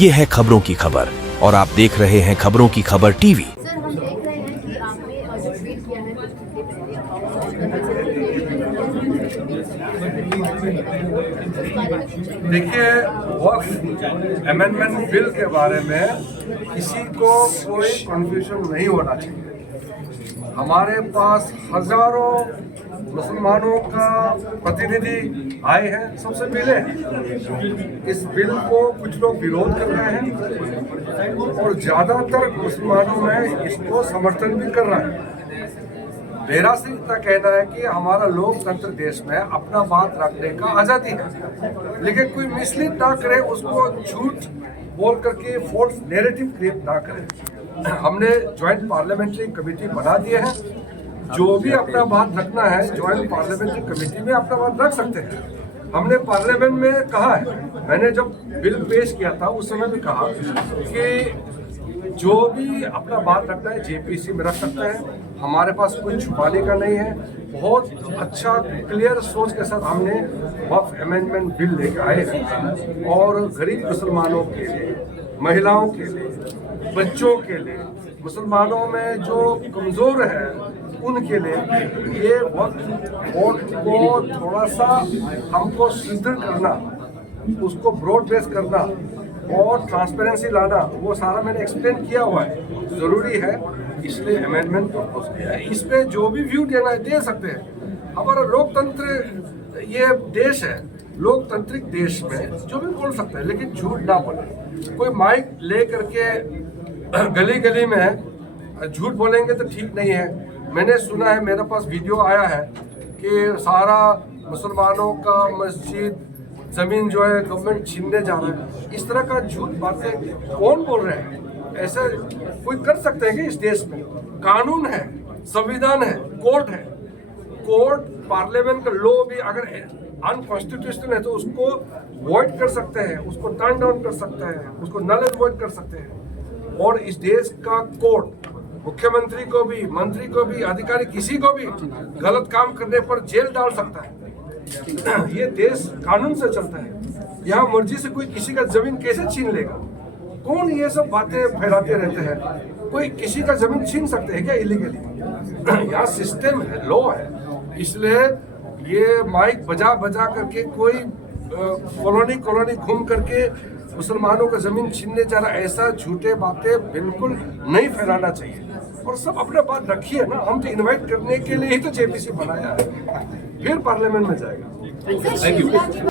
ये है खबरों की खबर और आप देख रहे हैं खबरों की खबर टीवी। सर, हम देख रहे हैं कि आपने जो ट्वीट किया है कुछ घंटे पहले देखिए, वक्फ अमेंडमेंट बिल के बारे में किसी को कोई कंफ्यूजन नहीं होना चाहिए। हमारे पास हजारों मुसलमानों का प्रतिनिधि आए हैं, सबसे मिले हैं। इस बिल को कुछ लोग विरोध कर रहे हैं और ज्यादातर मुसलमानों में इसको समर्थन भी कर रहे हैं। मेरा सिर्फ इतना कहना है कि हमारा लोकतंत्र देश में अपना बात रखने का आज़ादी है, लेकिन कोई मिसलीड ना करे, उसको झूठ बोल करके फोर्स नैरेटिव क्रिएट ना करे। हमने ज्वाइंट पार्लियामेंट्री कमेटी बना दिए हैं, जो भी अपना बात रखना है ज्वाइंट पार्लियामेंट्री कमेटी में अपना बात रख सकते हैं। हमने पार्लियामेंट में कहा है, मैंने जब बिल पेश किया था उस समय भी कहा कि जो भी अपना बात रखना है जेपीसी में रख सकते हैं, हमारे पास कोई छुपाने का नहीं है। बहुत अच्छा क्लियर सोच के साथ हमने वक्फ अमेंडमेंट बिल लेके आए हैं और गरीब मुसलमानों के लिए, महिलाओं के लिए, बच्चों के लिए, मुसलमानों में जो कमज़ोर है उनके लिए ये वक्त को थोड़ा सा हमको सुदृढ़ करना, उसको ब्रॉड बेस करना और ट्रांसपेरेंसी लाना, वो सारा मैंने एक्सप्लेन किया हुआ है। ज़रूरी है, इसलिए अमेंडमेंट प्रपोज किया है। इस पे जो भी व्यू देना है दे सकते हैं। हमारा लोकतंत्र ये देश है, लोकतांत्रिक देश में जो भी बोल सकता है, लेकिन झूठ ना बोले। कोई माइक ले करके गली गली में झूठ बोलेंगे तो ठीक नहीं है। मैंने सुना है, मेरे पास वीडियो आया है कि सारा मुसलमानों का मस्जिद जमीन जो है गवर्नमेंट छीनने जा रहा है। इस तरह का झूठ बातें कौन बोल रहे हैं? ऐसा कोई कर सकते हैं कि इस देश में कानून है, संविधान है, कोर्ट है। कोर्ट पार्लियामेंट का लॉ भी अगर अनकॉन्स्टिट्यूशनल है तो उसको वॉइड कर सकते हैं, उसको टर्न डाउन कर सकते हैं, उसको नल एंड वॉइड कर सकते हैं। और इस देश का कोर्ट मुख्यमंत्री को भी, मंत्री को भी, अधिकारी किसी को भी गलत काम करने पर जेल डाल सकता है। ये देश कानून से चलता है। यहाँ मर्जी से कोई किसी का जमीन कैसे छीन लेगा? कौन ये सब बातें फैलाते रहते हैं? कोई किसी का जमीन छीन सकते हैं क्या इलीगली? यहाँ सिस्टम है, लॉ है। इसलिए ये माइक बजा बजा करके कोई कॉलोनी घूम करके मुसलमानों का जमीन छीनने जा रहा, ऐसा झूठे बातें बिल्कुल नहीं फैलाना चाहिए। और सब अपना बात रखिए ना, हम तो इनवाइट करने के लिए ही तो जेपीसी बनाया है, फिर पार्लियामेंट में जाएगा। Thank you.